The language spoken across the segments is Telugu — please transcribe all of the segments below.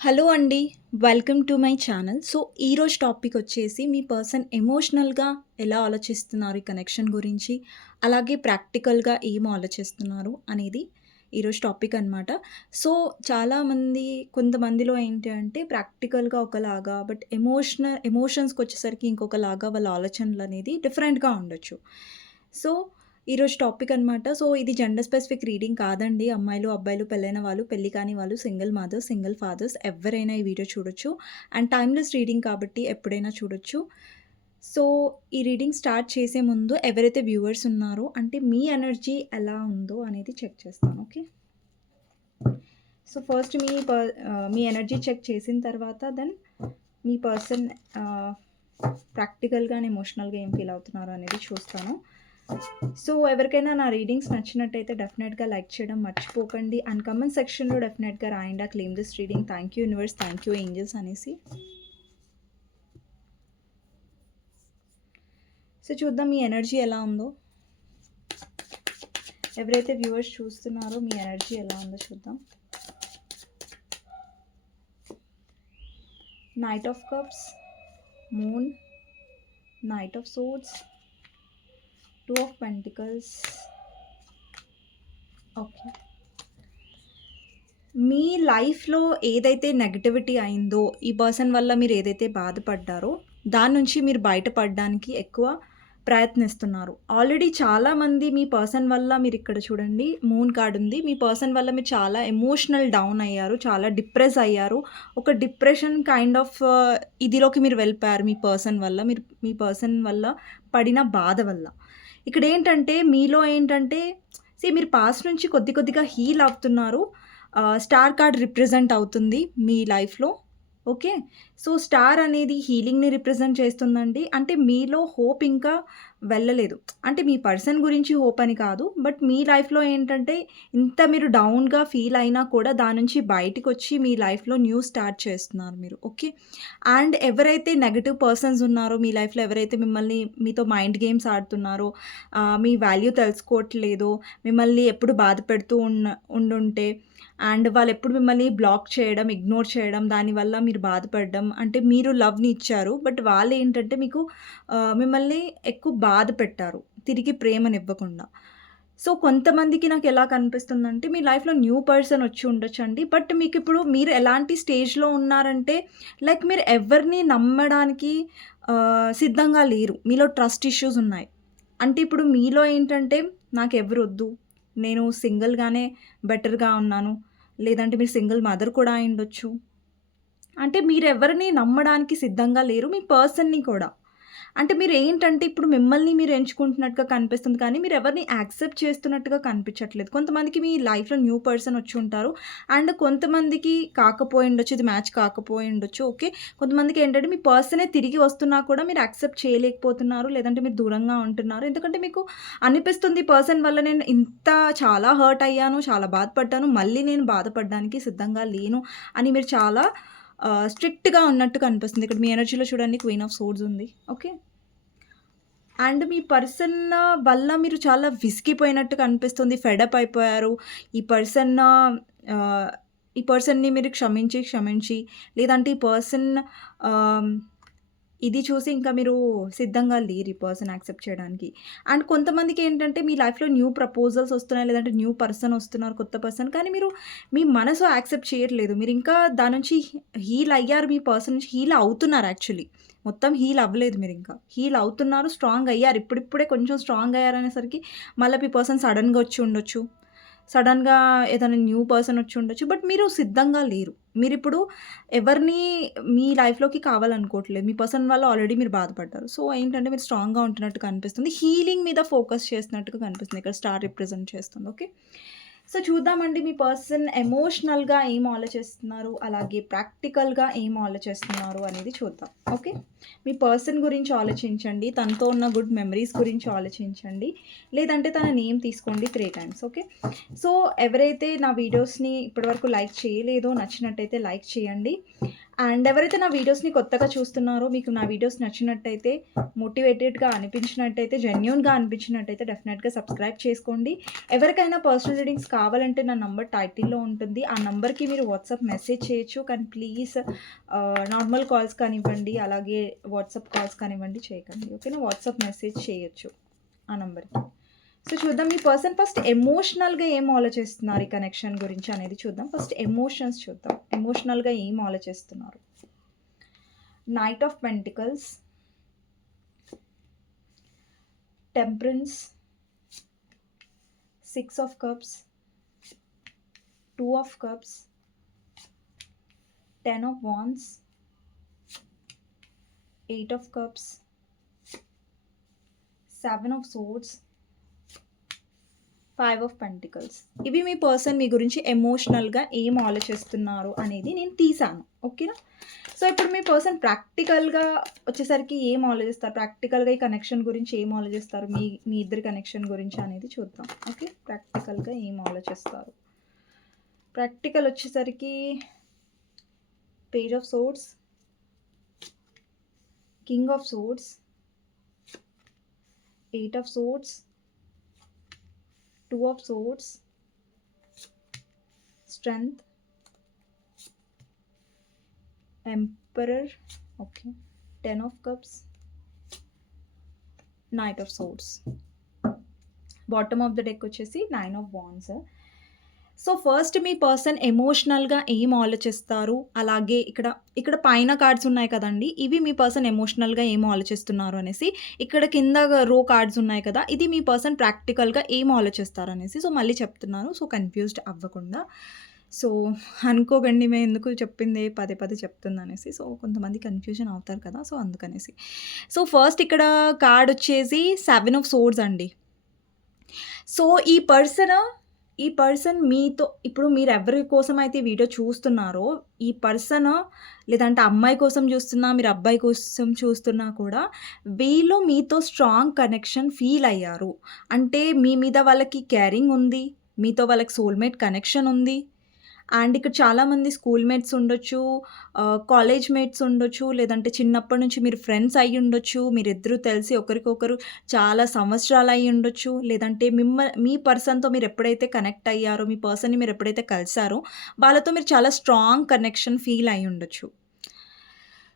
హలో అండి welcome to my channel. So ఈరోజు టాపిక్ వచ్చేసి మీ పర్సన్ ఎమోషనల్గా ఎలా ఆలోచిస్తున్నారు ఈ కనెక్షన్ గురించి అలాగే ప్రాక్టికల్గా ఏం ఆలోచిస్తున్నారు అనేది ఈరోజు టాపిక్ అనమాట సో చాలామంది కొంతమందిలో ఏంటి అంటే ప్రాక్టికల్గా ఒకలాగా బట్ ఎమోషనల్ ఎమోషన్స్కి వచ్చేసరికి ఇంకొకలాగా వాళ్ళ ఆలోచనలు అనేది డిఫరెంట్గా ఉండొచ్చు. సో ఈరోజు టాపిక్ అనమాట సో ఇది జెండర్ స్పెసిఫిక్ రీడింగ్ కాదండి. అమ్మాయిలు అబ్బాయిలు పెళ్ళైన వాళ్ళు పెళ్ళి కాని వాళ్ళు సింగిల్ మదర్స్ సింగిల్ ఫాదర్స్ ఎవరైనా ఈ వీడియో చూడొచ్చు. అండ్ టైమ్లెస్ రీడింగ్ కాబట్టి ఎప్పుడైనా చూడొచ్చు. సో ఈ రీడింగ్ స్టార్ట్ చేసే ముందు ఎవరైతే వ్యూవర్స్ ఉన్నారో అంటే మీ ఎనర్జీ ఎలా ఉందో అనేది చెక్ చేస్తాను ఓకే సో ఫస్ట్ మీ పర్ మీ ఎనర్జీ చెక్ చేసిన తర్వాత దెన్ మీ పర్సన్ ప్రాక్టికల్గా ఎమోషనల్గా ఏం ఫీల్ అవుతున్నారు అనేది చూస్తాను. సో ఎవరికైనా నా రీడింగ్స్ నచ్చినట్టయితే డెఫినెట్గా లైక్ చేయడం మర్చిపోకండి. అండ్ కమెంట్ సెక్షన్లో డెఫినెట్గా రాయండి. Claim this reading. Thank you universe. Thank you angels అనేసి. సో చూద్దాం మీ ఎనర్జీ ఎలా ఉందో. ఎవరైతే వ్యూవర్స్ చూస్తున్నారో మీ ఎనర్జీ ఎలా ఉందో చూద్దాం. Knight of cups moon knight of swords two of pentacles okay మీ లైఫ్లో ఏదైతే నెగటివిటీ అయిందో ఈ పర్సన్ వల్ల మీరు ఏదైతే బాధపడ్డారో దాని నుంచి మీరు బయటపడడానికి ఎక్కువ ప్రయత్నిస్తున్నారు. ఆల్రెడీ చాలామంది మీ పర్సన్ వల్ల మీరు ఇక్కడ చూడండి మూన్ కార్డ్ ఉంది. మీ పర్సన్ వల్ల మీరు చాలా ఎమోషనల్ డౌన్ అయ్యారు చాలా డిప్రెస్ అయ్యారు. ఒక డిప్రెషన్ కైండ్ ఆఫ్ ఇదిలోకి మీరు వెళ్ళిపోయారు మీ పర్సన్ వల్ల మీరు మీ పర్సన్ వల్ల పడిన బాధ వల్ల. ఇక్కడ ఏంటంటే మీలో ఏంటంటే సే మీరు పాస్ట్ నుంచి కొద్ది కొద్దిగా హీల్ అవుతున్నారు. స్టార్ కార్డ్ రిప్రజెంట్ అవుతుంది మీ లైఫ్లో. ఓకే? సో స్టార్ అనేది హీలింగ్ని రిప్రజెంట్ చేస్తుందండి. అంటే మీలో హోప్ ఇంకా వెళ్ళలేదు. అంటే మీ పర్సన్ గురించి హోప్ అని కాదు బట్ మీ లైఫ్లో ఏంటంటే ఇంత మీరు డౌన్గా ఫీల్ అయినా కూడా దాని నుంచి బయటకు వచ్చి మీ లైఫ్లో న్యూ స్టార్ట్ చేస్తున్నారు మీరు. ఓకే? అండ్ ఎవరైతే నెగటివ్ పర్సన్స్ ఉన్నారో మీ లైఫ్లో ఎవరైతే మిమ్మల్ని మీతో మైండ్ గేమ్స్ ఆడుతున్నారో మీ వాల్యూ తెలుసుకోవట్లేదో మిమ్మల్ని ఎప్పుడు బాధ పెడుతూ ఉన్న ఉండుంటే అండ్ వాళ్ళు ఎప్పుడు మిమ్మల్ని బ్లాక్ చేయడం ఇగ్నోర్ చేయడం దానివల్ల మీరు బాధపడడం అంటే మీరు లవ్ని ఇచ్చారు బట్ వాళ్ళు ఏంటంటే మీకు మిమ్మల్ని ఎక్కువ బాధ పెట్టారు తిరిగి ప్రేమనివ్వకుండా. సో కొంతమందికి నాకు ఎలా కనిపిస్తుందంటే మీ లైఫ్లో న్యూ పర్సన్ వచ్చి ఉండొచ్చండి బట్ మీకు ఇప్పుడు మీరు ఎలాంటి స్టేజ్లో ఉన్నారంటే లైక్ మీరు ఎవరిని నమ్మడానికి సిద్ధంగా లేరు మీలో ట్రస్ట్ ఇష్యూస్ ఉన్నాయి. అంటే ఇప్పుడు మీలో ఏంటంటే నాకు ఎవరు వద్దు నేను సింగిల్గానే బెటర్గా ఉన్నాను లేదంటే మీరు సింగిల్ మదర్ కూడా అయిండొచ్చు అంటే మీరు ఎవరిని నమ్మడానికి సిద్ధంగా లేరు మీ పర్సన్ని కూడా. అంటే మీరు ఏంటంటే ఇప్పుడు మిమ్మల్ని మీరు ఎంచుకుంటున్నట్టుగా కనిపిస్తుంది కానీ మీరు ఎవరిని యాక్సెప్ట్ చేస్తున్నట్టుగా కనిపించట్లేదు. కొంతమందికి మీ లైఫ్లో న్యూ పర్సన్ వచ్చి ఉంటారు. అండ్ కొంతమందికి కాకపోయి ఉండొచ్చు ఇది మ్యాచ్ కాకపోయి ఉండొచ్చు ఓకే. కొంతమందికి ఏంటంటే మీ పర్సనే తిరిగి వస్తున్నా కూడా మీరు యాక్సెప్ట్ చేయలేకపోతున్నారు లేదంటే మీరు దూరంగా ఉంటున్నారు. ఎందుకంటే మీకు అనిపిస్తుంది పర్సన్ వల్ల నేను ఇంత చాలా హర్ట్ అయ్యాను చాలా బాధపడ్డాను మళ్ళీ నేను బాధపడడానికి సిద్ధంగా లేను అని మీరు చాలా స్ట్రిక్ట్గా ఉన్నట్టు కనిపిస్తుంది. ఇక్కడ మీ ఎనర్జీలో చూడండి క్వీన్ ఆఫ్ సోర్స్ ఉంది. ఓకే? అండ్ మీ పర్సన్ వల్ల మీరు చాలా విసిగిపోయినట్టు కనిపిస్తుంది. ఫెడప్ అయిపోయారు. ఈ పర్సన్ ఈ పర్సన్ని మీరు క్షమించి క్షమించి లేదంటే ఈ పర్సన్ ఇది చూసి ఇంకా మీరు సిద్ధంగా లేరు ఈ పర్సన్ యాక్సెప్ట్ చేయడానికి. అండ్ కొంతమందికి ఏంటంటే మీ లైఫ్లో న్యూ ప్రపోజల్స్ వస్తున్నాయి లేదంటే న్యూ పర్సన్ వస్తున్నారు కొత్త పర్సన్ కానీ మీరు మీ మనసు యాక్సెప్ట్ చేయట్లేదు. మీరు ఇంకా దాని నుంచి హీల్ అయ్యారు మీ పర్సన్ నుంచి హీల్ అవుతున్నారు యాక్చువల్లీ మొత్తం హీల్ అవ్వలేదు మీరు ఇంకా. హీల్ అవుతున్నారు స్ట్రాంగ్ అయ్యారు. ఇప్పుడిప్పుడే కొంచెం స్ట్రాంగ్ అయ్యారు అనేసరికి మళ్ళీ మీ పర్సన్ సడన్గా వచ్చి ఉండొచ్చు. సడన్గా ఏదైనా న్యూ పర్సన్ వచ్చి ఉండొచ్చు. బట్ మీరు సిద్ధంగా లేరు. మీరు ఇప్పుడు ఎవరిని మీ లైఫ్లోకి కావాలనుకోవట్లేదు. మీ పర్సన్ వల్ల ఆల్రెడీ మీరు బాధపడ్డారు. సో ఏంటంటే మీరు స్ట్రాంగ్గా ఉంటున్నట్టు కనిపిస్తుంది హీలింగ్ మీద ఫోకస్ చేసినట్టుగా కనిపిస్తుంది. ఇక్కడ స్టార్ రిప్రజెంట్ చేస్తుంది. ఓకే? సో చూద్దామండి మీ పర్సన్ ఎమోషనల్గా ఏం ఆలోచిస్తున్నారు అలాగే ప్రాక్టికల్గా ఏం ఆలోచిస్తున్నారు అనేది చూద్దాం. ఓకే? మీ పర్సన్ గురించి ఆలోచించండి తనతో ఉన్న గుడ్ మెమరీస్ గురించి ఆలోచించండి లేదంటే తన నేమ్ తీసుకోండి త్రీ టైమ్స్ ఓకే? సో ఎవరైతే నా వీడియోస్ని ఇప్పటివరకు లైక్ చేయలేదో నచ్చినట్టయితే లైక్ చేయండి. అండ్ ఎవరైతే నా వీడియోస్‌ని కొత్తగా చూస్తున్నారో, మీకు నా వీడియోస్ నచ్చినట్టయితే, మోటివేటెడ్‌గా అనిపించినట్టయితే, జెన్యున్గా అనిపించినట్టయితే డెఫినెట్‌గా సబ్స్క్రైబ్ చేసుకోండి. ఎవరికైనా పర్సనల్ రీడింగ్స్ కావాలంటే నా నంబర్ టైటిల్‌లో ఉంటుంది. ఆ నంబర్‌కి మీరు వాట్సాప్ మెసేజ్ చేయొచ్చు. కానీ ప్లీజ్ నార్మల్ కాల్స్ కానివ్వండి, అలాగే వాట్సాప్ కాల్స్ కానివ్వండి చేయకండి. ఓకేనా? వాట్సాప్ మెసేజ్ చేయొచ్చు ఆ నంబర్‌కి. సో, చూద్దాం మీ పర్సన్ ఫస్ట్ ఎమోషనల్‌గా ఏం ఆలోచిస్తున్నారు ఈ కనెక్షన్ గురించి అనేది చూద్దాం. ఫస్ట్ ఎమోషన్స్ చూద్దాం. ఎమోషనల్‌గా ఏం ఆలోచిస్తున్నారు? Knight of pentacles. Temperance. Six of cups. Two of cups. Ten of wands eight of cups. Seven of swords. Five of pentacles. ఇవి మీ పర్సన్ మీ గురించి ఎమోషనల్‌గా ఏం ఆలోచిస్తున్నారు అనేది నేను తీశాను. ఓకేనా? సో, ఇప్పుడు మీ పర్సన్ ప్రాక్టికల్‌గా వచ్చేసరికి ఏం ఆలోచిస్తారు? ప్రాక్టికల్‌గా ఈ కనెక్షన్ గురించి ఏం ఆలోచిస్తారు? మీ మీ ఇద్దరి కనెక్షన్ గురించి అనేది చూద్దాం. ఓకే. ప్రాక్టికల్‌గా ఏం ఆలోచిస్తారు? ప్రాక్టికల్ వచ్చేసరికి page of swords king of swords eight of swords Two of swords. Strength. Emperor. Okay. Ten of cups. Knight of swords. Bottom of the deck వచ్చేసి nine of wands. So, first me person ఎమోషనల్‌గా ఏం ఆలోచిస్తారు? అలాగే ఇక్కడ ఇక్కడ పైన కార్డ్స్ ఉన్నాయి కదండి ఇవి మీ పర్సన్ ఎమోషనల్‌గా ఏం ఆలోచిస్తున్నారు అనేసి. ఇక్కడ కింద రో కార్డ్స్ ఉన్నాయి కదా! ఇది మీ పర్సన్ ప్రాక్టికల్‌గా ఏం ఆలోచిస్తారు అనేసి. సో, మళ్ళీ చెప్తున్నాను. సో, కన్‌ఫ్యూజ్డ్ అవ్వకుండా. సో, అనుకోకండి మేము ఎందుకు చెప్పింది పదే పదే చెప్తుందనేసి. సో, కొంతమంది కన్‌ఫ్యూజన్ అవుతారు కదా! సో, అందుకనేసి. సో, ఫస్ట్ ఇక్కడ కార్డ్ వచ్చేసి సెవెన్ ఆఫ్ సోర్డ్స్ అండి. సో, ఈ పర్సన్ ఈ పర్సన్ మీతో ఇప్పుడు మీరు ఎవరి కోసం అయితే వీడియో చూస్తున్నారో, ఈ పర్సన్ లేదంటే అమ్మాయి కోసం చూస్తున్నా, మీరు అబ్బాయి కోసం చూస్తున్నా కూడా వీళ్ళు మీతో స్ట్రాంగ్ కనెక్షన్ ఫీల్ అయ్యారు. అంటే మీ మీద వాళ్ళకి క్యారింగ్ ఉంది. మీతో వాళ్ళకి సోల్‌మేట్ కనెక్షన్ ఉంది. అండ్ ఇక్కడ చాలామంది స్కూల్ మేట్స్ ఉండొచ్చు. కాలేజ్ మేట్స్ ఉండొచ్చు. లేదంటే చిన్నప్పటి నుంచి మీరు ఫ్రెండ్స్ అయ్యుండొచ్చు. మీరిద్దరూ తెలిసి ఒకరికొకరు చాలా సంవత్సరాలు అయ్యుండొచ్చు. లేదంటే మిమ్మ మీ పర్సన్‌తో మీరు ఎప్పుడైతే కనెక్ట్ అయ్యారో, మీ పర్సన్‌ని మీరు ఎప్పుడైతే కలిసారో, వాళ్ళతో మీరు చాలా స్ట్రాంగ్ కనెక్షన్ ఫీల్ అయ్యుండొచ్చు.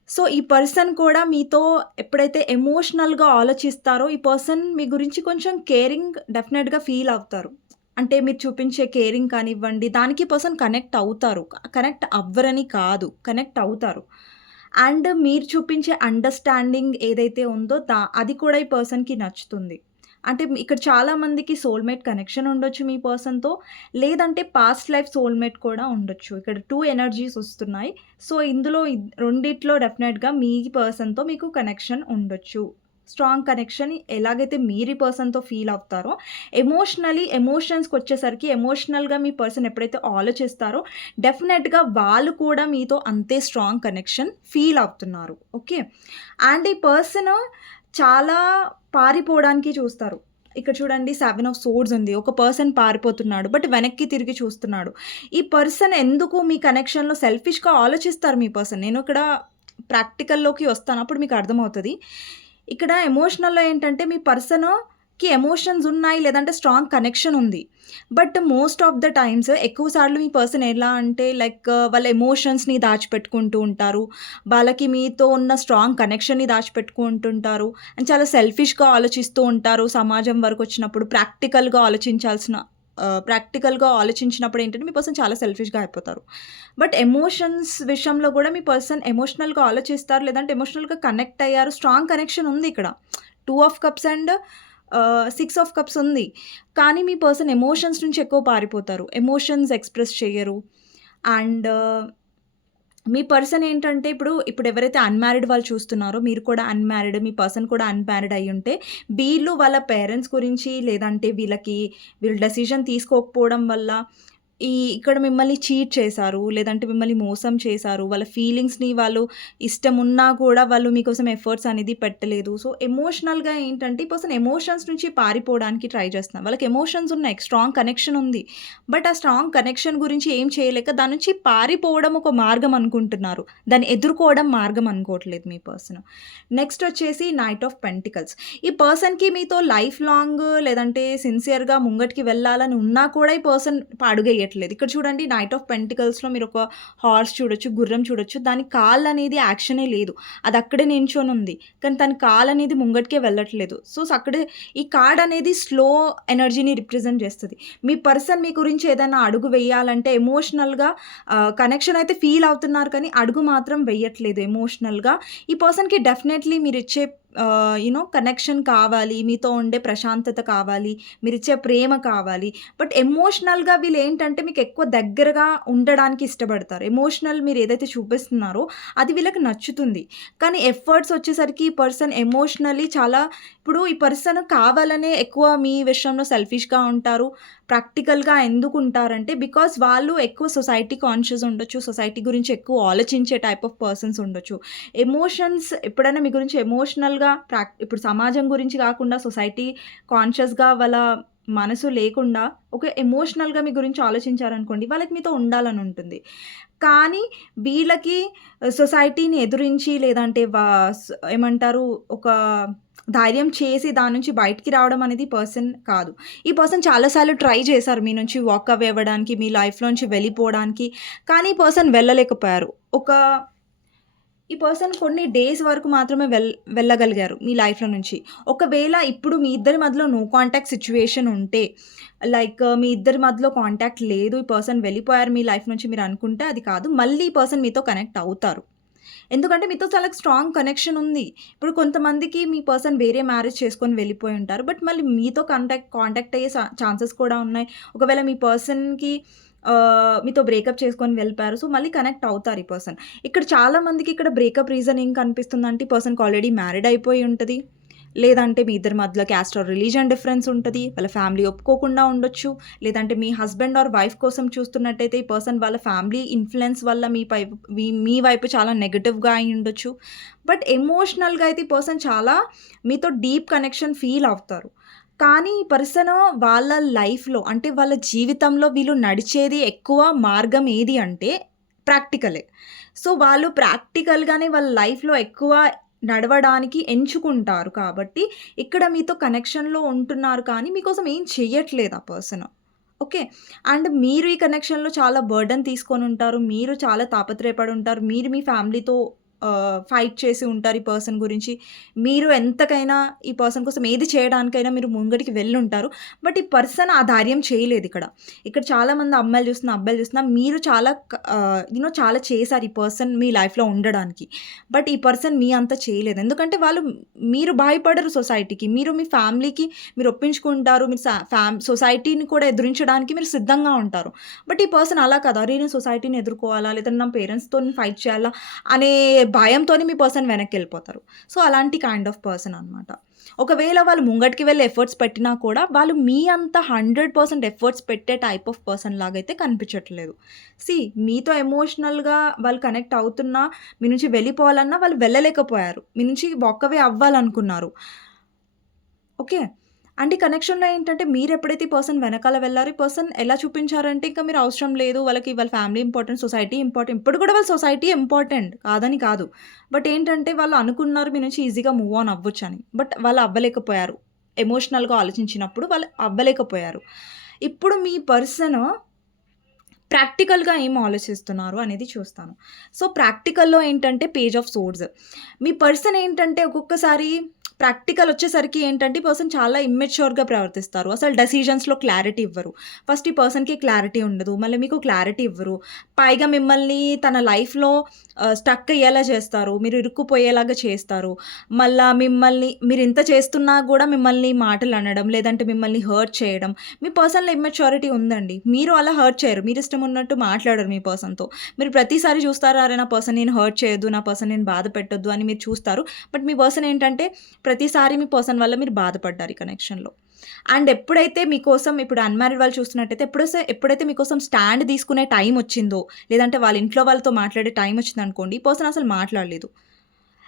సో, ఈ పర్సన్ కూడా మీతో ఎప్పుడైతే ఎమోషనల్‌గా ఆలోచిస్తారో, ఈ పర్సన్ మీ గురించి కొంచెం కేరింగ్ డెఫినెట్‌గా ఫీల్ అవుతారు. అంటే మీరు చూపించే కేరింగ్ కానివ్వండి, దానికి పర్సన్ కనెక్ట్ అవుతారు. కనెక్ట్ అవ్వరని కాదు. కనెక్ట్ అవుతారు. అండ్ మీరు చూపించే అండర్‌స్టాండింగ్ ఏదైతే ఉందో దా అది కూడా ఈ పర్సన్‌కి నచ్చుతుంది. అంటే ఇక్కడ చాలామందికి సోల్‌మేట్ కనెక్షన్ ఉండొచ్చు మీ పర్సన్‌తో. లేదంటే పాస్ట్ లైఫ్ సోల్‌మేట్ కూడా ఉండొచ్చు. ఇక్కడ టూ ఎనర్జీస్ వస్తున్నాయి. సో, ఇందులో రెండిట్లో డెఫినెట్‌గా మీ పర్సన్‌తో మీకు కనెక్షన్ ఉండొచ్చు. స్ట్రాంగ్ కనెక్షన్ ఎలాగైతే మీరు ఈ పర్సన్‌తో ఫీల్ అవుతారో, ఎమోషనల్లీ ఎమోషన్స్‌కొచ్చేసరికి ఎమోషనల్‌గా మీ పర్సన్ ఎప్పుడైతే ఆలోచిస్తారో, డెఫినెట్‌గా వాళ్ళు కూడా మీతో అంతే స్ట్రాంగ్ కనెక్షన్ ఫీల్ అవుతున్నారు. ఓకే. అండ్ ఈ పర్సన్ చాలా పారిపోవడానికి చూస్తారు. ఇక్కడ చూడండి సెవెన్ ఆఫ్ సోర్డ్స్ ఉంది. ఒక పర్సన్ పారిపోతున్నాడు. బట్ వెనక్కి తిరిగి చూస్తున్నాడు. ఈ పర్సన్ ఎందుకు మీ కనెక్షన్‌లో సెల్ఫిష్‌గా ఆలోచిస్తారు మీ పర్సన్. నేను ఇక్కడ ప్రాక్టికల్‌లోకి వస్తాను. అప్పుడు మీకు అర్థమవుతుంది ఇక్కడ ఎమోషనల్‌లో ఏంటంటే మీ పర్సన్‌కి ఎమోషన్స్ ఉన్నాయి. లేదంటే స్ట్రాంగ్ కనెక్షన్ ఉంది. But most of the times ఎక్కువ సార్లు మీ పర్సన్ ఎలా అంటే లైక్ uh, వాళ్ళ ఎమోషన్స్‌ని దాచిపెట్టుకుంటూ ఉంటారు. వాళ్ళకి మీతో ఉన్న స్ట్రాంగ్ కనెక్షన్‌ని దాచిపెట్టుకుంటుంటారు. అండ్ చాలా సెల్ఫిష్‌గా ఆలోచిస్తూ ఉంటారు. సమాజం వరకు వచ్చినప్పుడు ప్రాక్టికల్‌గా ఆలోచించాల్సిన ప్రాక్టికల్‌గా ఆలోచించినప్పుడు ఏంటంటే మీ పర్సన్ చాలా సెల్ఫిష్‌గా అయిపోతారు. బట్ ఎమోషన్స్ విషయంలో కూడా మీ పర్సన్ ఎమోషనల్‌గా ఆలోచిస్తారు. లేదంటే ఎమోషనల్‌గా కనెక్ట్ అయ్యారు. స్ట్రాంగ్ కనెక్షన్ ఉంది ఇక్కడ. Two of cups and six of cups ఉంది. కానీ మీ పర్సన్ ఎమోషన్స్ నుంచి ఎక్కువ పారిపోతారు. ఎమోషన్స్ ఎక్స్‌ప్రెస్ చేయరు అండ్ మీ పర్సన్ ఏంటంటే ఇప్పుడు ఇప్పుడు ఎవరైతే అన్మ్యారీడ్ వాళ్ళు చూస్తున్నారో, మీరు కూడా అన్మ్యారీడ్ మీ పర్సన్ కూడా అన్మ్యారెడ్ అయి ఉంటే వీళ్ళు వాళ్ళ పేరెంట్స్ గురించి లేదంటే వీళ్ళకి వీళ్ళు డెసిషన్ తీసుకోకపోవడం వల్ల ఈ ఇక్కడ మిమ్మల్ని చీట్ చేశారు. లేదంటే మిమ్మల్ని మోసం చేశారు. వాళ్ళ ఫీలింగ్స్‌ని వాళ్ళు ఇష్టం ఉన్నా కూడా వాళ్ళు మీకోసం ఎఫర్ట్స్ అనేది పెట్టలేదు. సో, ఎమోషనల్‌గా ఏంటంటే పర్సన్ ఎమోషన్స్ నుంచి పారిపోవడానికి ట్రై చేస్తున్నారు. వాళ్ళకి ఎమోషన్స్ ఉన్నాయి. స్ట్రాంగ్ కనెక్షన్ ఉంది. బట్ ఆ స్ట్రాంగ్ కనెక్షన్ గురించి ఏం చేయలేక దాని నుంచి పారిపోవడం ఒక మార్గం అనుకుంటున్నారు. దాన్ని ఎదుర్కోవడం మార్గం అనుకోవట్లేదు మీ పర్సన్. నెక్స్ట్ వచ్చేసి నైట్ ఆఫ్ పెంటికల్స్. ఈ పర్సన్‌కి మీతో లైఫ్ లాంగ్ లేదంటే సిన్సియర్‌గా ముంగటికి వెళ్ళాలని ఉన్నా కూడా ఈ పర్సన్ అడుగేయట్లేదు. ఇక్కడ చూడండి నైట్ ఆఫ్ పెంటికల్స్‌లో మీరు ఒక హార్స్ చూడొచ్చు, గుర్రం చూడొచ్చు. దాని కాళ్ళనేది యాక్షనే లేదు. అది అక్కడే నించొనుంది. కానీ తన అనేది ముంగటికే వెళ్ళట్లేదు. సో, అక్కడే ఈ కార్డ్ అనేది స్లో ఎనర్జీని రిప్రజెంట్ చేస్తుంది మీ పర్సన్ మీ గురించి ఏదైనా అడుగు వేయాలంటే ఎమోషనల్‌గా కనెక్షన్ అయితే ఫీల్ అవుతున్నారు కానీ అడుగు మాత్రం వేయట్లేదు ఎమోషనల్‌గా. ఈ పర్సన్‌కి డెఫినెట్లీ మీరు ఇచ్చే యూనో కనెక్షన్ కావాలి. మీతో ఉండే ప్రశాంతత కావాలి. మీరిచ్చే ప్రేమ కావాలి. బట్ ఎమోషనల్‌గా వీళ్ళు ఏంటంటే మీకు ఎక్కువ దగ్గరగా ఉండడానికి ఇష్టపడతారు. ఎమోషనల్ మీరు ఏదైతే చూపిస్తున్నారో అది వీళ్ళకి నచ్చుతుంది. కానీ ఎఫర్ట్స్ వచ్చేసరికి ఈ పర్సన్ ఎమోషనల్లీ చాలా ఇప్పుడు ఈ పర్సన్ కావాలనే ఎక్కువ మీ విషయంలో సెల్ఫిష్‌గా ఉంటారు. ప్రాక్టికల్‌గా ఎందుకు ఉంటారంటే బికాస్ వాళ్ళు ఎక్కువ సొసైటీ కాన్షియస్ ఉండొచ్చు. సొసైటీ గురించి ఎక్కువ ఆలోచించే టైప్ ఆఫ్ పర్సన్స్ ఉండొచ్చు. ఎమోషన్స్ ఎప్పుడైనా మీ గురించి ఎమోషనల్‌గా ప్రాక్ ఇప్పుడు సమాజం గురించి కాకుండా సొసైటీ కాన్షియస్‌గా వాళ్ళ మనసు లేకుండా ఒక ఎమోషనల్‌గా మీ గురించి ఆలోచించారనుకోండి వాళ్ళకి మీతో ఉండాలని ఉంటుంది. కానీ వీళ్ళకి సొసైటీని ఎదురించి లేదంటే వా ఏమంటారు ఒక ధైర్యం చేసి దాని నుంచి బయటికి రావడం అనేది పర్సన్ కాదు. ఈ పర్సన్ చాలాసార్లు ట్రై చేశారు మీ నుంచి వాక్ అవే అవ్వడానికి, మీ లైఫ్‌లోంచి వెళ్ళిపోవడానికి. కానీ ఈ పర్సన్ వెళ్ళలేకపోయారు. ఒక ఈ పర్సన్ కొన్ని డేస్ వరకు మాత్రమే వెల్ వెళ్ళగలిగారు మీ లైఫ్‌లో నుంచి. ఒకవేళ ఇప్పుడు మీ ఇద్దరి మధ్యలో నో కాంటాక్ట్ సిచ్యువేషన్ ఉంటే లైక్ uh, మీ ఇద్దరి మధ్యలో కాంటాక్ట్ లేదు. ఈ పర్సన్ వెళ్ళిపోయారు మీ లైఫ్ నుంచి మీరు అనుకుంటే అది కాదు. మళ్ళీ ఈ పర్సన్ మీతో కనెక్ట్ అవుతారు. ఎందుకంటే మీతో చాలా స్ట్రాంగ్ కనెక్షన్ ఉంది. ఇప్పుడు కొంతమందికి మీ పర్సన్ వేరే మ్యారేజ్ చేసుకొని వెళ్ళిపోయి ఉంటారు. బట్ మళ్ళీ మీతో కాంటాక్ట్ కాంటాక్ట్ అయ్యే ఛాన్సెస్ కూడా ఉన్నాయి. ఒకవేళ మీ పర్సన్‌కి మీతో బ్రేకప్ చేసుకొని వెళ్ళిపోయారు. సో, మళ్ళీ కనెక్ట్ అవుతారు ఈ పర్సన్. ఇక్కడ చాలా మందికి ఇక్కడ బ్రేకప్ రీజన్ ఏం కనిపిస్తుందంటే ఈ పర్సన్‌కి ఆల్రెడీ మ్యారీడ్ అయిపోయి ఉంటుంది లేదంటే మీ ఇద్దరి మధ్యలో క్యాస్ట్ ఆర్ రిలీజియన్ డిఫరెన్స్ ఉంటుంది వాళ్ళ ఫ్యామిలీ ఒప్పుకోకుండా ఉండొచ్చు. లేదంటే మీ హస్బెండ్ ఆర్ వైఫ్ కోసం చూస్తున్నట్టయితే ఈ పర్సన్ వాళ్ళ ఫ్యామిలీ ఇన్ఫ్లుయెన్స్ వల్ల మీ పై మీ వైపు చాలా నెగటివ్గా అయి ఉండొచ్చు. బట్ ఎమోషనల్‌గా అయితే ఈ పర్సన్ చాలా మీతో డీప్ కనెక్షన్ ఫీల్ అవుతారు. కానీ ఈ పర్సన్ వాళ్ళ లైఫ్‌లో అంటే వాళ్ళ జీవితంలో వీళ్ళు నడిచేది ఎక్కువ మార్గం ఏది అంటే ప్రాక్టికలే. సో, వాళ్ళు ప్రాక్టికల్‌గానే వాళ్ళ లైఫ్‌లో ఎక్కువ నడవడానికి ఎంచుకుంటారు కాబట్టి ఇక్కడ మీతో కనెక్షన్‌లో ఉంటున్నారు కానీ మీకోసం ఏం చెయ్యట్లేదు ఆ పర్సన్. ఓకే. అండ్ మీరు ఈ కనెక్షన్‌లో చాలా బర్డన్ తీసుకొని ఉంటారు. మీరు చాలా తాపత్రయపడి ఉంటారు. మీరు మీ ఫ్యామిలీతో ఫైట్ చేసి ఉంటారు ఈ పర్సన్ గురించి. మీరు ఎంతకైనా ఈ పర్సన్ కోసం ఏది చేయడానికైనా మీరు ముంగటికి వెళ్ళుంటారు. బట్ ఈ పర్సన్ ఆ ధైర్యం చేయలేదు ఇక్కడ ఇక్కడ చాలామంది అమ్మాయిలు చూస్తున్న అబ్బాయిలు చూస్తున్నా మీరు చాలా యూనో చాలా చేశారు ఈ పర్సన్ మీ లైఫ్‌లో ఉండడానికి. బట్ ఈ పర్సన్ మీ అంత చేయలేదు. ఎందుకంటే వాళ్ళు మీరు భయపడరు సొసైటీకి. మీరు మీ ఫ్యామిలీకి మీరు ఒప్పించుకుంటారు. మీరు ఫ్యామ్ సొసైటీని కూడా ఎదురించడానికి మీరు సిద్ధంగా ఉంటారు. బట్ ఈ పర్సన్ అలా కదా అరే! నేను సొసైటీని ఎదుర్కోవాలా? లేదంటే నా పేరెంట్స్‌తోని ఫైట్ చేయాలా? అనే భయంతోనే మీ పర్సన్ వెనక్కి వెళ్ళిపోతారు సో, అలాంటి కైండ్ ఆఫ్ పర్సన్ అనమాట. ఒకవేళ వాళ్ళు ముంగటికి వెళ్ళి ఎఫర్ట్స్ పెట్టినా కూడా వాళ్ళు మీ అంత 100% ఎఫర్ట్స్ పెట్టే టైప్ ఆఫ్ పర్సన్ లాగైతే కనిపించట్లేదు. సి మీతో ఎమోషనల్‌గా వాళ్ళు కనెక్ట్ అవుతున్నా మీ నుంచి వెళ్ళిపోవాలన్నా వాళ్ళు వెళ్ళలేకపోయారు. మీ నుంచి వాక్ అవే అవ్వాలనుకున్నారు. ఓకే. అండ్ ఈ కనెక్షన్‌లో ఏంటంటే మీరు ఎప్పుడైతే పర్సన్ వెనకాల వెళ్ళారు ఈ పర్సన్ ఎలా చూపించారంటే ఇంకా మీరు అవసరం లేదు. వాళ్ళకి వాళ్ళ ఫ్యామిలీ ఇంపార్టెంట్, సొసైటీ ఇంపార్టెంట్. ఇప్పుడు కూడా వాళ్ళ సొసైటీ ఇంపార్టెంట్ కాదని కాదు. బట్ ఏంటంటే వాళ్ళు అనుకున్నారు మీ నుంచి ఈజీగా మూవ్ ఆన్ అవ్వొచ్చని. బట్ వాళ్ళు అవ్వలేకపోయారు. ఎమోషనల్‌గా ఆలోచించినప్పుడు వాళ్ళు అవ్వలేకపోయారు. ఇప్పుడు మీ పర్సన్ ప్రాక్టికల్‌గా ఏం ఆలోచిస్తున్నారు అనేది చూస్తాను. సో, ప్రాక్టికల్‌లో ఏంటంటే పేజ్ ఆఫ్ సోర్డ్స్. మీ పర్సన్ ఏంటంటే ఒక్కొక్కసారి ప్రాక్టికల్ వచ్చేసరికి ఏంటంటే ఈ పర్సన్ చాలా ఇమ్మెచ్యూర్‌గా ప్రవర్తిస్తారు. అసలు డెసిజన్స్లో క్లారిటీ ఇవ్వరు. ఫస్ట్ ఈ పర్సన్‌కి క్లారిటీ ఉండదు. మళ్ళీ మీకు క్లారిటీ ఇవ్వరు. పైగా మిమ్మల్ని తన లైఫ్‌లో స్టక్ అయ్యేలా చేస్తారు. మీరు ఇరుక్కుపోయేలాగా చేస్తారు. మళ్ళా మిమ్మల్ని మీరు ఇంత చేస్తున్నా కూడా మిమ్మల్ని మాటలు అనడం, లేదంటే మిమ్మల్ని హర్ట్ చేయడం. మీ పర్సన్‌లో ఇమ్మెచ్యూరిటీ ఉందండి. మీరు అలా హర్ట్ చేయరు. మీరు ఇష్టం ఉన్నట్టు మాట్లాడరు మీ పర్సన్‌తో. మీరు ప్రతిసారి చూస్తారా అరే! నా పర్సన్ నేను హర్ట్ చేయొద్దు. నా పర్సన్ నేను బాధ పెట్టొద్దు అని మీరు చూస్తారు. బట్ మీ పర్సన్ ఏంటంటే ప్రతిసారి మీ పర్సన్ వల్ల మీరు బాధపడ్డారు ఈ కనెక్షన్‌లో. అండ్ ఎప్పుడైతే మీకోసం ఇప్పుడు అన్‌మ్యారీడ్ వాళ్ళు చూస్తున్నట్టయితే ఎప్పుడైతే ఎప్పుడైతే మీకోసం స్టాండ్ తీసుకునే టైం వచ్చిందో, లేదంటే వాళ్ళ ఇంట్లో వాళ్ళతో మాట్లాడే టైం వచ్చిందనుకోండి, ఈ పర్సన్ అసలు మాట్లాడలేదు.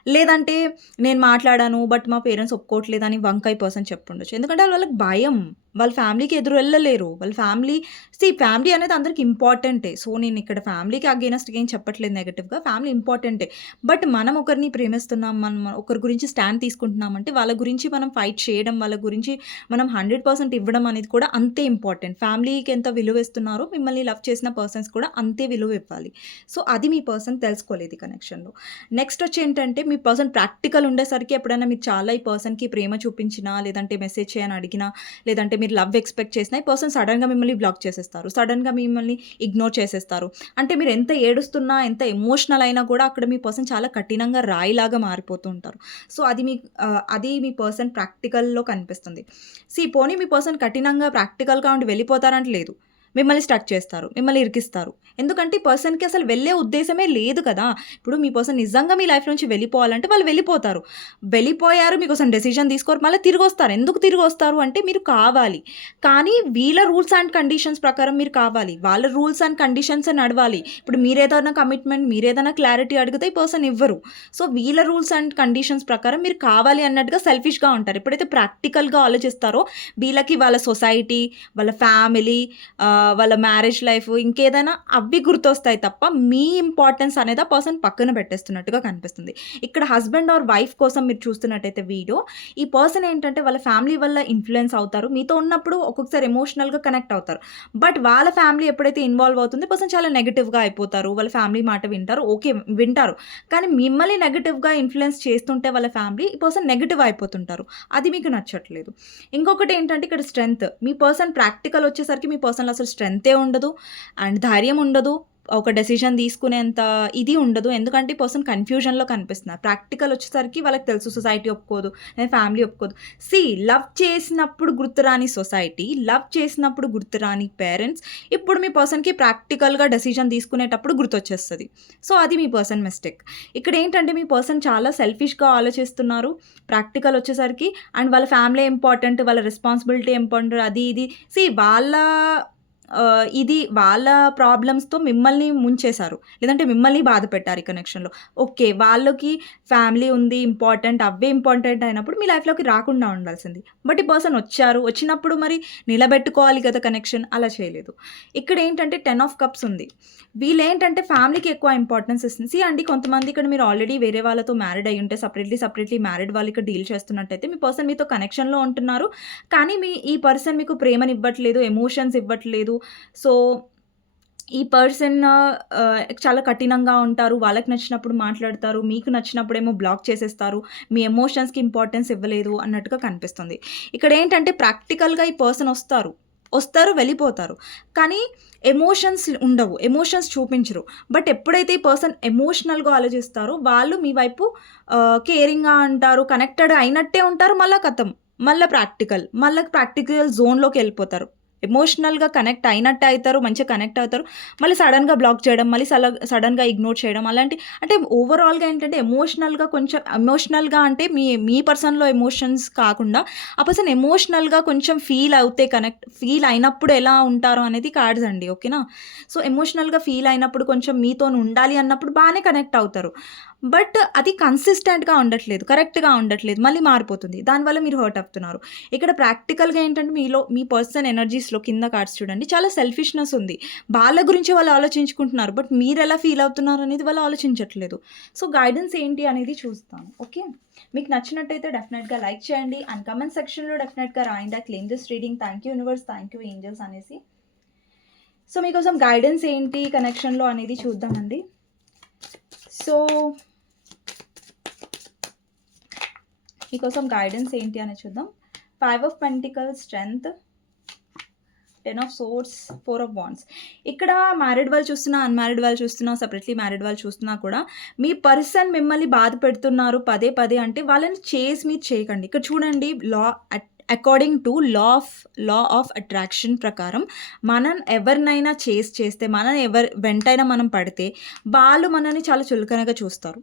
లేదంటే నేను మాట్లాడాను. బట్ మా పేరెంట్స్ ఒప్పుకోవట్లేదని వంకాయ పర్సన్ చెప్పుండొచ్చు. ఎందుకంటే వాళ్ళకి భయం. వాళ్ళ ఫ్యామిలీకి ఎదురు వెళ్ళలేరు. వాళ్ళ ఫ్యామిలీ సీ ఫ్యామిలీ అనేది అందరికి ఇంపార్టెంటే. సో, నేను ఇక్కడ ఫ్యామిలీకి అగెయినెస్ట్‌గా ఏం చెప్పట్లేదు నెగెటివ్‌గా. ఫ్యామిలీ ఇంపార్టెంటే. బట్ మనం ఒకరిని ప్రేమిస్తున్నాం. మనం ఒకరి గురించి స్టాండ్ తీసుకుంటున్నామంటే వాళ్ళ గురించి మనం ఫైట్ చేయడం, వాళ్ళ గురించి మనం 100% ఇవ్వడం అనేది కూడా అంతే ఇంపార్టెంట్. ఫ్యామిలీకి ఎంత విలువ ఇస్తున్నారో మిమ్మల్ని లవ్ చేసిన పర్సన్స్ కూడా అంతే విలువ ఇవ్వాలి. సో, అది మీ పర్సన్ తెలుసుకోలేదు కనెక్షన్‌లో. నెక్స్ట్ వచ్చి ఏంటంటే మీ పర్సన్ ప్రాక్టికల్ ఉండేసరికి ఎప్పుడైనా మీరు చాలా ఈ పర్సన్‌కి ప్రేమ చూపించినా, లేదంటే మెసేజ్ చేయని అడిగినా, లేదంటే మీరు లవ్ ఎక్స్‌పెక్ట్ చేసినా ఈ పర్సన్ సడన్గా మిమ్మల్ని బ్లాక్ చేసేస్తారు. సడన్గా మిమ్మల్ని ఇగ్నోర్ చేసేస్తారు. అంటే మీరు ఎంత ఏడుస్తున్నా, ఎంత ఎమోషనల్ అయినా కూడా అక్కడ మీ పర్సన్ చాలా కఠినంగా రాయిలాగా మారిపోతూ ఉంటారు. సో, అది మీ అది మీ పర్సన్ ప్రాక్టికల్‌లో కనిపిస్తుంది. సీ పోనీ మీ పర్సన్ కఠినంగా ప్రాక్టికల్‌గా ఉండి వెళ్ళిపోతారంటే లేదు. మిమ్మల్ని స్టక్ చేస్తారు. మిమ్మల్ని ఇరికిస్తారు. ఎందుకంటే ఈ పర్సన్‌కి అసలు వెళ్ళే ఉద్దేశమే లేదు కదా! ఇప్పుడు మీ పర్సన్ నిజంగా మీ లైఫ్ నుంచి వెళ్ళిపోవాలంటే వాళ్ళు వెళ్ళిపోతారు. వెళ్ళిపోయారు మీకోసం డెసిషన్ తీసుకోరు. మళ్ళీ తిరిగొస్తారు. ఎందుకు తిరిగొస్తారు అంటే మీరు కావాలి. కానీ వీళ్ళ రూల్స్ అండ్ కండిషన్స్ ప్రకారం మీరు కావాలి. వాళ్ళ రూల్స్ అండ్ కండిషన్స్ నడవాలి. ఇప్పుడు మీరేదైనా కమిట్మెంట్, మీరేదైనా క్లారిటీ అడిగితే ఈ పర్సన్ ఇవ్వరు. సో, వీళ్ళ రూల్స్ అండ్ కండిషన్స్ ప్రకారం మీరు కావాలి అన్నట్టుగా సెల్ఫిష్‌గా ఉంటారు. ఎప్పుడైతే ప్రాక్టికల్‌గా ఆలోచిస్తారో వీళ్ళకి వాళ్ళ సొసైటీ, వాళ్ళ ఫ్యామిలీ వాళ్ళ మ్యారేజ్ లైఫ్ ఇంకేదైనా అవి గుర్తొస్తాయి తప్ప మీ ఇంపార్టెన్స్ అనేది ఆ పర్సన్ పక్కన పెట్టేస్తున్నట్టుగా కనిపిస్తుంది. ఇక్కడ హస్బెండ్ ఆర్ వైఫ్ కోసం మీరు చూస్తున్నట్టయితే వీడియో ఈ పర్సన్ ఏంటంటే వాళ్ళ ఫ్యామిలీ వల్ల ఇన్ఫ్లుయెన్స్ అవుతారు. మీతో ఉన్నప్పుడు ఒక్కొక్కసారి ఎమోషనల్‌గా కనెక్ట్ అవుతారు. బట్ వాళ్ళ ఫ్యామిలీ ఎప్పుడైతే ఇన్వాల్వ్ అవుతుంది పర్సన్ చాలా నెగిటివ్గా అయిపోతారు. వాళ్ళ ఫ్యామిలీ మాట వింటారు. ఓకే. వింటారు. కానీ మిమ్మల్ని నెగిటివ్గా ఇన్ఫ్లుయెన్స్ చేస్తుంటే వాళ్ళ ఫ్యామిలీ ఈ పర్సన్ నెగెటివ్ అయిపోతుంటారు. అది మీకు నచ్చట్లేదు. ఇంకొకటి ఏంటంటే ఇక్కడ స్ట్రెంగ్త్. మీ పర్సన్ ప్రాక్టికల్ వచ్చేసరికి మీ పర్సన్‌లో అసలు స్ట్రెంతే ఉండదు. అండ్ ధైర్యం ఉండదు. ఒక డెసిషన్ తీసుకునేంత ఇది ఉండదు. ఎందుకంటే ఈ పర్సన్ కన్‌ఫ్యూజన్‌లో కనిపిస్తున్నారు. ప్రాక్టికల్ వచ్చేసరికి వాళ్ళకి తెలుసు సొసైటీ ఒప్పుకోదు. లేదా ఫ్యామిలీ ఒప్పుకోదు. సి లవ్ చేసినప్పుడు గుర్తురాని సొసైటీ, లవ్ చేసినప్పుడు గుర్తురాని పేరెంట్స్ ఇప్పుడు మీ పర్సన్‌కి ప్రాక్టికల్‌గా డెసిషన్ తీసుకునేటప్పుడు గుర్తొచ్చేస్తుంది సో, అది మీ పర్సన్ మిస్టేక్. ఇక్కడ ఏంటంటే మీ పర్సన్ చాలా సెల్ఫిష్‌గా ఆలోచిస్తున్నారు. ప్రాక్టికల్ వచ్చేసరికి అండ్ వాళ్ళ ఫ్యామిలీ ఇంపార్టెంట్. వాళ్ళ రెస్పాన్సిబిలిటీ ఇంపార్టెంట్. అది ఇది సి వాళ్ళ ఇది వాళ్ళ ప్రాబ్లమ్స్‌తో మిమ్మల్ని ముంచేశారు. లేదంటే మిమ్మల్ని బాధ పెట్టారు ఈ కనెక్షన్‌లో. ఓకే. వాళ్ళకి ఫ్యామిలీ ఉంది ఇంపార్టెంట్. అవే ఇంపార్టెంట్ అయినప్పుడు మీ లైఫ్‌లోకి రాకుండా ఉండాల్సింది. బట్ ఈ పర్సన్ వచ్చారు. వచ్చినప్పుడు మరి నిలబెట్టుకోవాలి కదా కనెక్షన్. అలా చేయలేదు. ఇక్కడ ఏంటంటే 10 ఆఫ్ కప్స్ ఉంది. వీళ్ళేంటంటే ఫ్యామిలీకి ఎక్కువ ఇంపార్టెన్స్ ఇస్తుంది. సి అండి కొంతమంది ఇక్కడ మీరు ఆల్రెడీ వేరే వాళ్ళతో మ్యారీడ్ అయ్యి ఉంటే సపరేట్లీ సెపరేట్‌లీ మ్యారీడ్ వాళ్ళు ఇక్కడ డీల్ చేస్తున్నట్టయితే మీ పర్సన్ మీతో కనెక్షన్‌లో ఉంటున్నారు. కానీ మీ ఈ పర్సన్ మీకు ప్రేమని ఇవ్వట్లేదు ఎమోషన్స్ ఇవ్వట్లేదు. సో, ఈ పర్సన్ చాలా కఠినంగా ఉంటారు. వాళ్ళకి నచ్చినప్పుడు మాట్లాడతారు. మీకు నచ్చినప్పుడేమో బ్లాక్ చేసేస్తారు. మీ ఎమోషన్స్‌కి ఇంపార్టెన్స్ ఇవ్వలేదు అన్నట్టుగా కనిపిస్తుంది. ఇక్కడ ఏంటంటే ప్రాక్టికల్‌గా ఈ పర్సన్ వస్తారు. వస్తారు, వెళ్ళిపోతారు. కానీ ఎమోషన్స్ ఉండవు. ఎమోషన్స్ చూపించరు. బట్ ఎప్పుడైతే ఈ పర్సన్ ఎమోషనల్‌గా ఆలోచిస్తారో వాళ్ళు మీ వైపు కేరింగ్‌గా ఉంటారు. కనెక్టెడ్ అయినట్టే ఉంటారు. మళ్ళా కథం మళ్ళీ ప్రాక్టికల్. మళ్ళీ ప్రాక్టికల్ జోన్‌లోకి వెళ్ళిపోతారు. ఎమోషనల్‌గా కనెక్ట్ అయినట్టు అవుతారు మంచిగా కనెక్ట్ అవుతారు. మళ్ళీ సడన్గా బ్లాక్ చేయడం, మళ్ళీ సల సడన్గా ఇగ్నోర్ చేయడం అలాంటి అంటే ఓవరాల్‌గా ఏంటంటే ఎమోషనల్‌గా కొంచెం ఎమోషనల్‌గా అంటే మీ మీ పర్సన్‌లో ఎమోషన్స్ కాకుండా ఆ పర్సన్ ఎమోషనల్‌గా కొంచెం ఫీల్ అవుతే కనెక్ట్ ఫీల్ అయినప్పుడు ఎలా ఉంటారో అనేది కార్డ్స్ అండి. ఓకేనా? సో, ఎమోషనల్‌గా ఫీల్ అయినప్పుడు కొంచెం మీతోని ఉండాలి అన్నప్పుడు బాగానే కనెక్ట్ అవుతారు. బట్ అది కన్సిస్టెంట్‌గా ఉండట్లేదు. కరెక్ట్‌గా ఉండట్లేదు. మళ్ళీ మారిపోతుంది. దానివల్ల మీరు హర్ట్ అవుతున్నారు. ఇక్కడ ప్రాక్టికల్‌గా ఏంటంటే మీలో మీ పర్సన్ ఎనర్జీస్‌లో కింద కార్డ్స్ చూడండి చాలా సెల్ఫిష్‌నెస్ ఉంది. వాళ్ళ గురించి వాళ్ళు ఆలోచించుకుంటున్నారు. బట్ మీరెలా ఫీల్ అవుతున్నారు అనేది వాళ్ళు ఆలోచించట్లేదు. సో, గైడెన్స్ ఏంటి అనేది చూస్తాను. ఓకే. మీకు నచ్చినట్టయితే డెఫినెట్‌గా లైక్ చేయండి. అండ్ కమెంట్ సెక్షన్‌లో డెఫినెట్‌గా రాయండి. I claim this reading. Thank you universe. Thank you angels అనేసి. సో, మీకోసం గైడెన్స్ ఏంటి కనెక్షన్‌లో అనేది చూద్దామండి. సో మీకోసం గైడెన్స్ ఏంటి అని చూద్దాం. Five of pentacle strength. 10 of swords four of wands ఇక్కడ మ్యారీడ్ వాళ్ళు చూస్తున్నా, అన్‌మ్యారీడ్ వాళ్ళు చూస్తున్నా, సపరేట్లీ మ్యారీడ్ వాళ్ళు చూస్తున్నా కూడా మీ పర్సన్ మిమ్మల్ని బాధ పెడుతున్నారు పదే పదే అంటే వాళ్ళని చేసి మీరు చేయకండి. ఇక్కడ చూడండి law according to law of law of attraction ప్రకారం మనం ఎవరినైనా చేస్ చేస్తే మనం ఎవరి వెంటైనా మనం పడితే వాళ్ళు మనల్ని చాలా చులకనగా చూస్తారు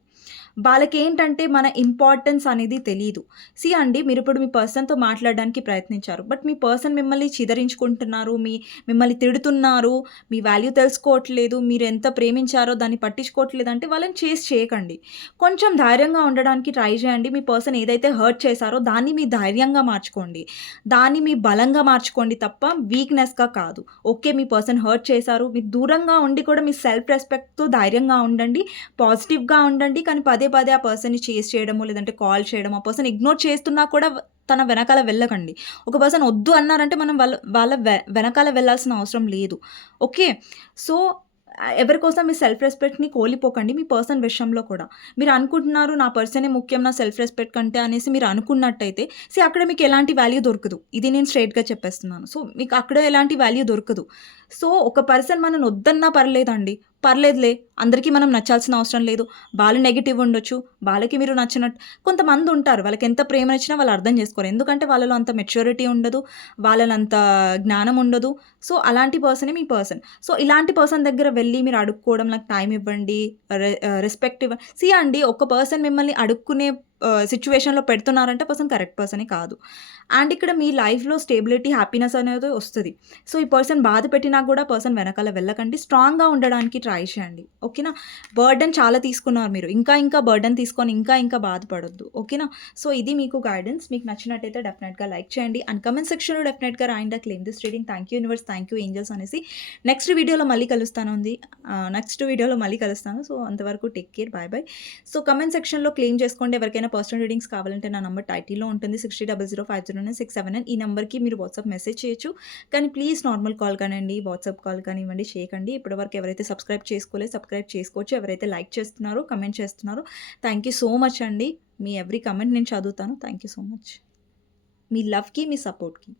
వాళ్ళకి ఏంటంటే మన ఇంపార్టెన్స్ అనేది తెలియదు సి అండి మీరు ఇప్పుడు మీ పర్సన్తో మాట్లాడడానికి ప్రయత్నించారు. బట్ మీ పర్సన్ మిమ్మల్ని చిదరించుకుంటున్నారు మీ మిమ్మల్ని తిడుతున్నారు మీ వాల్యూ తెలుసుకోవట్లేదు మీరు ఎంత ప్రేమించారో దాన్ని పట్టించుకోవట్లేదు అంటే వాళ్ళని చేసి చేయకండి. కొంచెం ధైర్యంగా ఉండడానికి ట్రై చేయండి. మీ పర్సన్ ఏదైతే హర్ట్ చేశారో దాన్ని మీ ధైర్యంగా మార్చుకోండి. దాన్ని మీ బలంగా మార్చుకోండి తప్ప వీక్నెస్గా కాదు. ఓకే మీ పర్సన్ హర్ట్ చేశారు. మీరు దూరంగా ఉండి కూడా మీ సెల్ఫ్ రెస్పెక్ట్తో ధైర్యంగా ఉండండి పాజిటివ్గా ఉండండి కానీ పదే పదే ఆ పర్సన్ని చేస్ చేయడము లేదంటే కాల్ చేయడం ఆ పర్సన్ ఇగ్నోర్ చేస్తున్నా కూడా తన వెనకాల వెళ్ళకండి. ఒక పర్సన్ వద్దు అన్నారంటే మనం వాళ్ళ వాళ్ళ వె- వెనకాల వెళ్ళాల్సిన అవసరం లేదు. ఓకే సో ఎవరి కోసం మీ సెల్ఫ్ రెస్పెక్ట్ని కోల్పోకండి మీ పర్సన్ విషయంలో కూడా. మీరు అనుకుంటున్నారు నా పర్సనే ముఖ్యం నా సెల్ఫ్ రెస్పెక్ట్ కంటే అనేసి మీరు అనుకున్నట్టయితే సో అక్కడ మీకు ఎలాంటి వాల్యూ దొరకదు. ఇది నేను స్ట్రైట్గా చెప్పేస్తున్నాను. సో మీకు అక్కడ ఎలాంటి వాల్యూ దొరకదు. సో ఒక పర్సన్ మనం వద్దన్నా పర్లేదండి. పర్లేదులే అందరికీ మనం నచ్చాల్సిన అవసరం లేదు. వాళ్ళు నెగిటివ్ ఉండొచ్చు వాళ్ళకి మీరు నచ్చినట్టు. కొంతమంది ఉంటారు వాళ్ళకి ఎంత ప్రేమ నచ్చినా వాళ్ళు అర్థం చేసుకోరు. ఎందుకంటే వాళ్ళలో అంత మెచ్యూరిటీ ఉండదు వాళ్ళలో అంత జ్ఞానం ఉండదు. సో అలాంటి పర్సనే మీ పర్సన్. సో ఇలాంటి పర్సన్ దగ్గర వెళ్ళి మీరు అడుక్కోవడం నాకు టైం ఇవ్వండి రెస్పెక్ట్ ఇవ్వండి సి అండి ఒక పర్సన్ మిమ్మల్ని అడుక్కునే సిచ్యువేషన్లో పెడుతున్నారంటే పర్సన్ కరెక్ట్ పర్సనే కాదు. అండ్ ఇక్కడ మీ లైఫ్లో స్టేబిలిటీ హ్యాపీనెస్ అనేది వస్తుంది. సో ఈ పర్సన్ బాధ పెట్టినా కూడా పర్సన్ వెనకాల వెళ్ళకండి. స్ట్రాంగ్గా ఉండడానికి ట్రై చేయండి. ఓకేనా బర్డెన్ చాలా తీసుకున్నారు మీరు. ఇంకా ఇంకా బర్డెన్ తీసుకొని ఇంకా ఇంకా బాధపడొద్దు. ఓకేనా సో ఇది మీకు గైడెన్స్ మీకు నచ్చినట్టయితే డెఫినెట్గా లైక్ చేయండి. అండ్ కమెంట్ సెక్షన్లో డెఫినెట్గా రాయండి. Claim this reading thank you universe thank you angels అనేసి. నెక్స్ట్ వీడియోలో మళ్ళీ కలుస్తాను ఉంది నెక్స్ట్ వీడియోలో మళ్ళీ కలుస్తాను. సో అంతవరకు take care bye bye so comment సెక్షన్లో క్లెయిమ్ చేసుకోండి. ఎవరికైనా పర్సనల్ రీడింగ్స్ కావాలంటే నా నంబర్ టైటిల్లో ఉంటుంది. Sixty double zero five zero nine six seven nine ఈ నెంబర్కి మీరు వాట్సాప్ మెసేజ్ చేయొచ్చు. కానీ ప్లీజ్ నార్మల్ కాల్ కానివ్వండి వాట్సాప్ కాల్ కానివ్వండి చేయకండి. ఇప్పటివరకు ఎవరైతే సబ్స్క్రైబ్ చేసుకోలేదు సబ్స్క్రైబ్ చేసుకోవచ్చు. ఎవరైతే లైక్ చేస్తున్నారో కమెంట్ చేస్తున్నారో థ్యాంక్ యూ సో మచ్ అండి. మీ ఎవ్రీ కమెంట్ నేను చదువుతాను. థ్యాంక్ యూ సో మచ్ మీ లవ్కి మీ సపోర్ట్కి